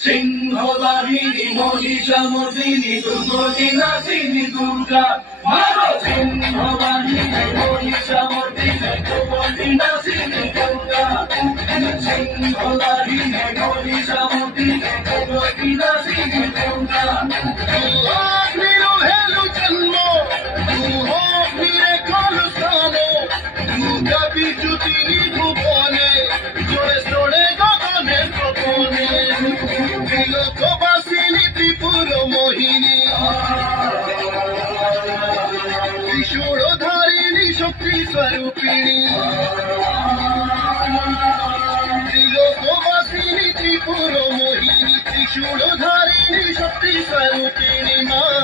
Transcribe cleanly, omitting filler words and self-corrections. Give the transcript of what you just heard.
সিংহবাহিনী মহিষামর্দিনী দুর্গতিনাশিনী দুর্গা মাগো সিংহবাহিনী মহিষামর্দিনী দুর্গতিনাশিনী দুর্গা সিংহবাহিনী মহিষামর্দিনী দুর্গতিনাশিনী দুর্গা বিদ্যুতিনী ভুবনে জোরে জোরে গগনের গোপনে ত্রিলোকবাসিনী ত্রিপুর মোহিনী ত্রিশূলধারিণী শক্তি স্বরূপিণী ত্রিলোকবাসিনী ত্রিপুর মোহিনী ত্রিশূলধারিণী শক্তি স্বরূপিণী মা